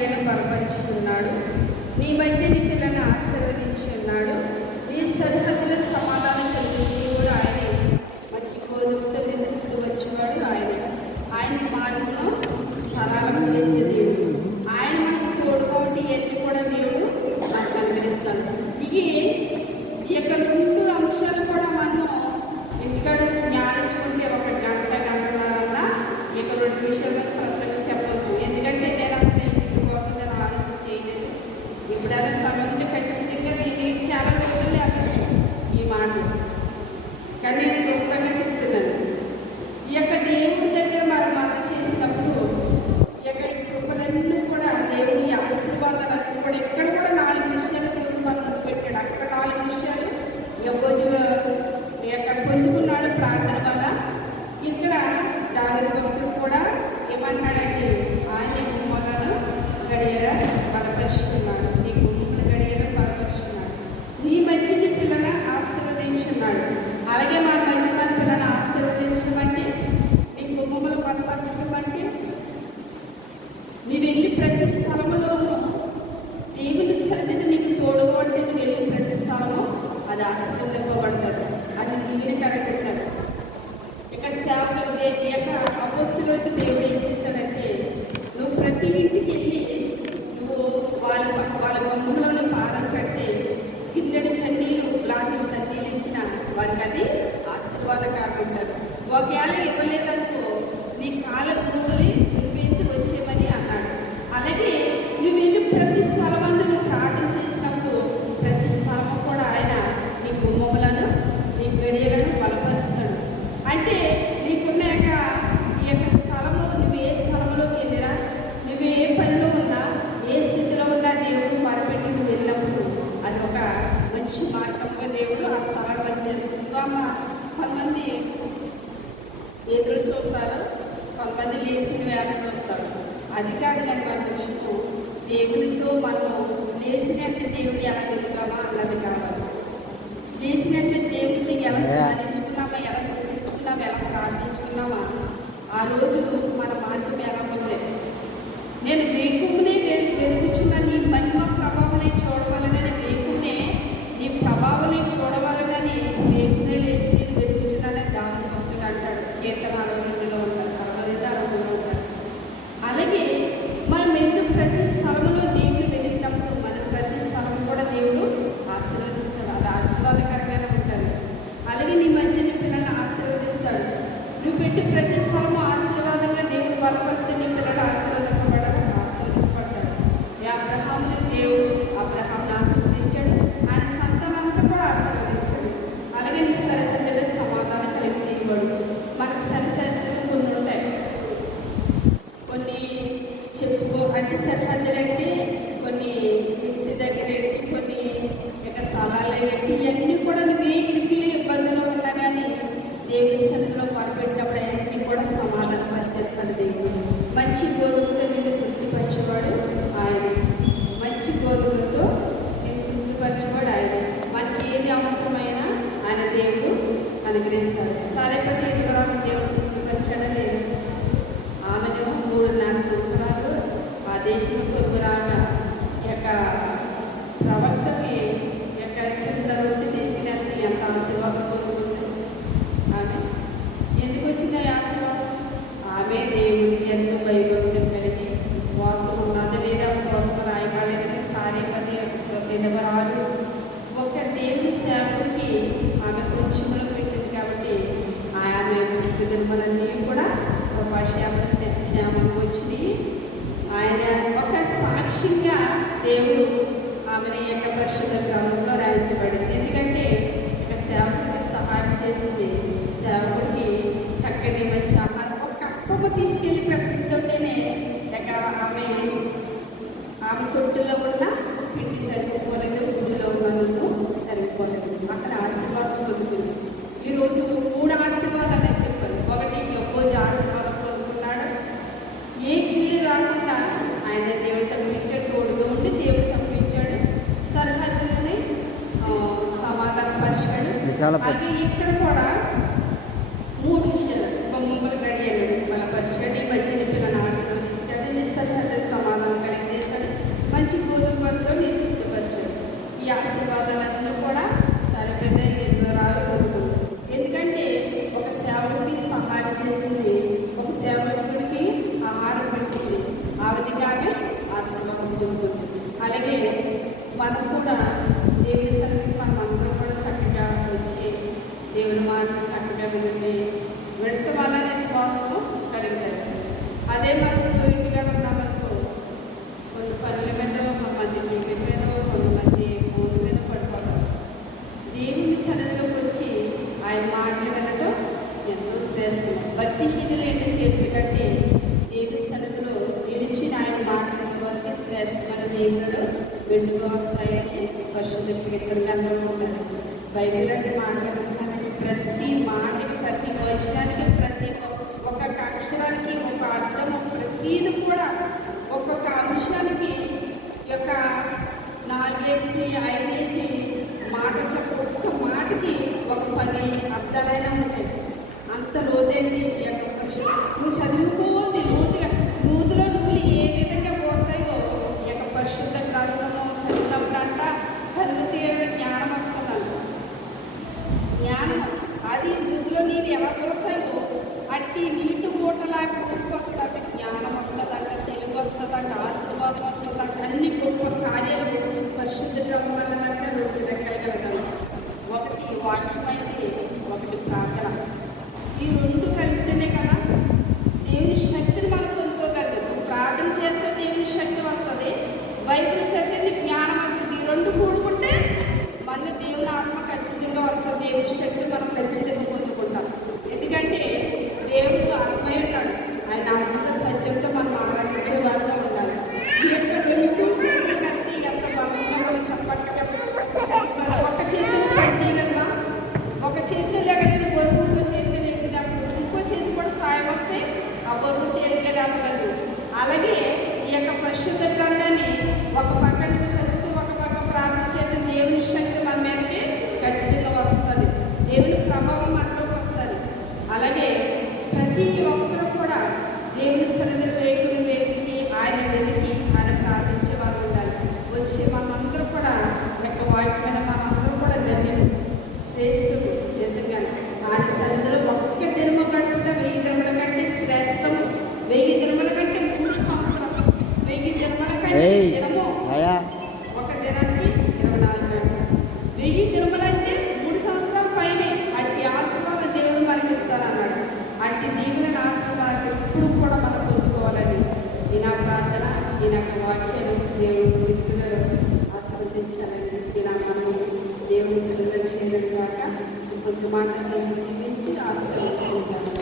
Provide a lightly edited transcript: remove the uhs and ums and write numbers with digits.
గడియలు బలపరిచి ఉన్నాడు. నీ మధ్య నీ పిల్లలను ఆశీర్వదించి ఉన్నాడు. నీ సరిహద్దుల సమాధానం కలిగించి కూడా ఆయనే. మంచి గోధుమతో నిన్ను వచ్చేవాడు ఆయనే. ఆయన మార్గంలో సరళం చేసే దేవుడు. ఆయన మనకు తోడుగా ఉండి ఎన్ని కూడా దేవుడు మనకు అనుగ్రహిస్తాడు. ఈ యొక్క 2 అంశాలు కూడా మనం ఎందుకంటే జ్ఞానించుకుంటే ఒక గంటన్నరన్నా ఈ యొక్క 2 విషయాల మీద ప్రసక్తి చెప్పవచ్చు. ఎందుకంటే నేను అసలు ఇందుకోసం నేను ఆలోచన చేయలేదు. ఎప్పుడైనా సమయం ఉంటే ఖచ్చితంగా దీన్ని చాలా రోజులు అనొచ్చు ఈ మాటలు, కానీ నేను క్లుప్తంగా చెప్తున్నాను. ఈ యొక్క దేవుడి దగ్గర మనం చేసినప్పుడు ఈ యొక్క కృపలన్నీ కూడా దేవుడి ఆశీర్వాదాలన్నీ కూడా ఇక్కడ కూడా 4 విషయాలు దేవుడు మనకు పెట్టాడు. అక్కడ 4 విషయాలు రోజు ఈ యొక్క పొందుకున్నాడు ప్రార్థన వల్ల. ఇక్కడ దావీదు భక్తుడు కూడా ఏమన్నాడంటే ఆయన గుమ్మలను గడియల బలపరుచున్నాడు. నీ గుమ్మల గడియల బలపరుచున్నాడు. నీ మంచిది పిల్లలను ఆశీర్వదించున్నాడు. అలాగే మన మంచి మన పిల్లలను ఆశీర్వదించడం అంటే నీ గుమ్మలు బలపరచడం అంటే నీ వెళ్ళి ప్రతి స్థలంలోనూ దేవుని సన్నిధి నీకు తోడుగా ఉంటే నువ్వు వెళ్ళి ప్రతి స్థలము అది ఆశీర్వదింపబడతారు. అది దీవెనకరంటారు. ఇక సేవకులు ఈ యొక్క అపొస్తలులకు దేవుడు ఏం చేశాడంటే నువ్వు ప్రతి ఇంటికి వెళ్ళి నువ్వు వాళ్ళ గుమ్మంలోని పాదం పెడితే గిన్నెడు చన్నీళ్ళు గ్లాసులు చన్నీళ్ళు ఇచ్చిన వారికి అది ఆశీర్వాదకారం ఉంటారు. ఒకవేళ ఇవ్వలేదనుకో నీ కాళ్ళ దువ్వులి దువ్వేసి వచ్చేమని అన్నాడు. అలాగే నువ్వు వెళ్ళి ప్రతి స్థలమందు నువ్వు ప్రార్థన చేసినప్పుడు ప్రతి స్థలము కూడా ఆయన నీ గుమ్మములను నీ గడియలను బలపరుస్తాడు. అంటే నీకున్న ఈ యొక్క స్థలము నువ్వు ఏ స్థలంలోకి వెళ్ళినా నువ్వు ఏ పనిలో ఉన్నా ఏ స్థితిలో ఉన్నా దేవుడు మరపెట్టి నువ్వు వెళ్ళినప్పుడు అది ఒక మంచి మార్గంగా దేవుడు ఆ స్థలాన్ని వచ్చేస్తుందిగా. కొంతమంది ఎదురు చూస్తారు, కొంతమంది లేచిన వేళ చూస్తారు. అది కాదు కానీ మన విషయము దేవునితో మనం లేచినట్టు దేవుడు ఎలా ఎదుగామా అన్నది కావాలి. లేచినట్టు దేవుడితో ఎలా స్మరించుకున్నామా, ఎలా స్థుతించుకున్నామా, ఎలా ప్రార్థించుకున్నామా ఆ రోజు మన మార్గం ఎలా ఉండలేదు. నేను వేకునే వెలుగుచున్న నీ మహిమ ప్రభావం చూడవాలని వేకునే నీ ప్రభావం చూడవాలని వేకునే లేచి నేను వెలుగుచున్నానని దావీదు భక్తుడు అంటాడు. కీర్తన 62లో ఉంటారు, 62, 63 ఉంటారు. అలాగే మనం ఎందుకు ప్రతి స్థలంలో దేవుడు వెతికినప్పుడు మన ప్రతి స్థలం కూడా దేవుడు ఆశీర్వదిస్తాడు. అది ఆశీర్వాదకరంగానే ఉంటుంది. అలాగే నీ మంచిని పిల్లల్ని ఆశీర్వదిస్తాడు. నువ్వు పెట్టి ప్రతి స్థలము ఆశీర్వాదంగా దేవుడు బలపరిస్తే నీ పిల్లలు ఆశీర్వదింపబడతాడు. అబ్రహాముని దేవుడు అబ్రహాంని ఆశీర్వదించాడు. ఆయన సంతానంతా కూడా ఆశీర్వదించాడు. అలాగే నీ సరిహద్దుల సమాధానం కలిగి చేయబడు. మనకు సరిహద్దులు కొన్ని ఉంటాయి, కొన్ని అంటే సరిహద్దులు అంటే కొన్ని ఇంటి దగ్గర ఏంటి, కొన్ని యొక్క స్థలాలు ఏంటి, ఇవన్నీ కూడా నువ్వు ఏ ఇరికిలో ఇబ్బందులు ఉన్నా కానీ దేవుడి సన్నిధిలో మొరపెట్టినప్పుడు అవన్నీ కూడా సమాధానం పరిచేస్తాడు దేవుడు. మంచి గోధుమతో నిన్ను తృప్తిపరిచేవాడు ఆయన. మంచి గోధుమలతో నిన్ను తృప్తిపరిచేవాడు ఆయన. మనకి ఏది అవసరమైనా ఆయన దేవుడు అనుగ్రహిస్తాడు. సరేపటి ఎదురాలను దేవుడు తృప్తిపరిచాడా లేదు. ఆమెను 3.5 సంవత్సరాలు ఆ దేశం కొద్దిలాగా ఈ యొక్క ప్రవక్తకి యొక్క చిన్న రొట్టె తీసుకుని ఎంత ఆశీర్వాదం పొందుతుంది. ఆమె ఎందుకు వచ్చింది ఆశీర్వాదం? ఆమె దేవుడికి ఎంతో భయభక్తులు కలిగి విశ్వాసం ఉన్నది లేదా కోసం రాయగాలేదని సారీ పది నిలబరాలు ఒక దేవుని సేవకుడికి ఆమె కొంచెంలో పెట్టింది. కాబట్టి ఆమె కుటుంబాలన్నీ కూడా క్షేమంగా వచ్చినాయి. ఆయన ఒక సాక్ష్యంగా దేవుడు ఆమెను ఈ యొక్క పరిశుద్ధ గ్రంథంలో రాయించబడింది. ఎందుకంటే ఇక సేవకుడికి సహాయం చేసింది. సేవకుడికి చక్కని మంచి ఆహారం ఒక అప్పమ్మ తీసుకెళ్ళి పెట్టడంతోనే ఇక ఆమె తొట్టులో ఉన్న పిండి తరిగిపోలేదు, గుడిలో ఉన్నందుకు తరిగిపోలేదు. అక్కడ ఆశీర్వాదం పొందుతుంది. ఈరోజు 3 ఆశీర్వాదాలు చెప్పారు. ఒకటి యెహోవా ఆశీర్వాదం పొందుకున్నాడు. ఏ కీడు రాకుండా ఆయన దేవుడు తప్పించాడు, తోడుగా ఉండి దేవుడు తప్పించాడు. సరిహద్దులని సమాధాన పరిచాడు. అలాగే ఇక్కడ కూడా 3 విషయాలు. గుమ్మములు గడియలు బలపరిచాడు, ఈ మధ్యని పిల్లలను ఆశీర్వదించాడు, నిస్సరిహద్దు సమాధానం కలిగేశాడు, మనం కూడా దేవుని సన్నిధికి మనం అందరం కూడా చక్కగా వచ్చి దేవుని మాటలు చక్కగా వినటం వల్లనే శ్వాసము కలుగుతాయి. అదే మనం ఇంటిగా ఉన్నామనుకో, కొన్ని పనుల మీద, కొంతమంది టీవీ మీద, కొంతమంది ఫోన్ మీద పడిపోతారు. దేవుని సన్నిధిలోకి వచ్చి ఆయన మాటలు వినటం ఎంతో శ్రేష్టం. భక్తిహీనులైన చేతుల కంటే దేవుని సన్నిధిలో నిలిచిన ఆయన మాటల వరకు శ్రేష్టమైన దేవుళ్ళు వెండుగా వస్తాయని పరిశుద్ధ కీర్తన గ్రంథంలో ఉన్నారు. బైబిల్ అంటే మాట్లాడుతున్నానంటే ప్రతి మాటకి, ప్రతి వచనానికి, ప్రతి ఒక్కొక్క అక్షరానికి ఒక అర్థము, ప్రతిది కూడా ఒక్కొక్క అంశానికి యొక్క 4 5 మాట ఒక్క మాటకి ఒక 10 అర్థాలైనా ఉంటాయి. అంత లోతైంది ఈ యొక్క పరిశుద్ధ. నువ్వు చదువుకోవద్దు లోతుగా, నూతులో నూలు ఏ విధంగా పోతాయో ఈ యొక్క పరిశుద్ధ గ్రంథము చదివినప్పుడంట కళ్ళు తీరే జ్ఞానం వస్తుందంట. జ్ఞానం అది నూతిలో నీరు ఎలా పోతాయో అట్టి నీటి మూటలాగా ఊరిపోతుందంట. జ్ఞానం వస్తుందంట, తెలుగు వస్తుందంట, ఆశీర్వాదం వస్తుందంట, అన్ని గొప్ప కార్యాలు పరిశుద్ధ గ్రంథం అన్నదంటే 2 లెక్కలు కలదంట. ఒకటి వాక్యమైతే, ఒకటి ప్రార్థన. ఈ 2 కలిస్తేనే కదా దేవుని శక్తిని మనం పొందుకోగలరు. ప్రార్థన చేస్తే దేవుని శక్తి వస్తుంది, బైబిల్ చదివితే జ్ఞానం వస్తుంది. ఈ 2 కూడుకుంటే మన దేవుని ఆత్మ ఖచ్చితంగా వస్తుంది. దేవుని శక్తి మనం ఖచ్చితంగా పొందుకుంటాం. ఎందుకంటే దేవుడు ఆత్మై ఉన్నాడు. ఆయన అద్భుత సత్యంతో మనం ఆరాధించే వాళ్ళగా ఉండాలి. ఈ యొక్క 2 చేతులు కలిసి ఎంత బాగుందో మనం చెప్పట్టు. ఒక చేతిని పని చేయగలమా? ఒక చేతిలో లేకపోతే బరువు ఇంకో చేతి లేపినప్పుడు ఇంకో చేతి కూడా సాయం వస్తే ఆ బరువు తేలిగ్గా లేపగలదు. అలాగే ఈ యొక్క పరిశుద్ధ గ్రంథాన్ని ఒక పక్క నువ్వు చదువుతూ ఒక పక్క ప్రార్థన చేస్తే దేవుని శక్తి మన మీదకి ఖచ్చితంగా వస్తుంది. దేవుని ప్రభావం మనలోకి వస్తుంది. అలాగే ప్రతి ఒక్కరు కూడా దేవుని సన్నిధిలో వేదికి ఆయన వెతికి ఆయన ప్రార్థించే వాళ్ళు ఉండాలి. వచ్చి మనందరూ కూడా యొక్క వాక్యమైన మనందరూ కూడా ధన్యులు, శ్రేష్ఠులు. నిజంగా ఆయన సన్నిధిలో ఒక్క దినము గడుపుట 1000 దినముల కంటే శ్రేష్టము. 1000 దినముల కంటే 3 సంవత్సరం. 1000 దినముల కంటే దినము ఒక దినానికి 24 గంటలు. 1000 దినములంటే 3 సంవత్సరాల పైనే. అట్టి ఆశీర్వాద దేవుడు మనకి ఇస్తారన్నాడు. అట్టి దీవుని ఆశీర్వాదం ఎప్పుడు కూడా మనం పొందుకోవాలని ఈ నా ప్రార్థన, ఈ నా వాక్యాలు దేవుడు వ్యక్తులను ఆశీర్వదించాలని ఈ నా మనం దేవుని స్థితిలో చేయడం కాక కొంత మాట దేవుడు దీవించి ఆశీర్వదించాలి.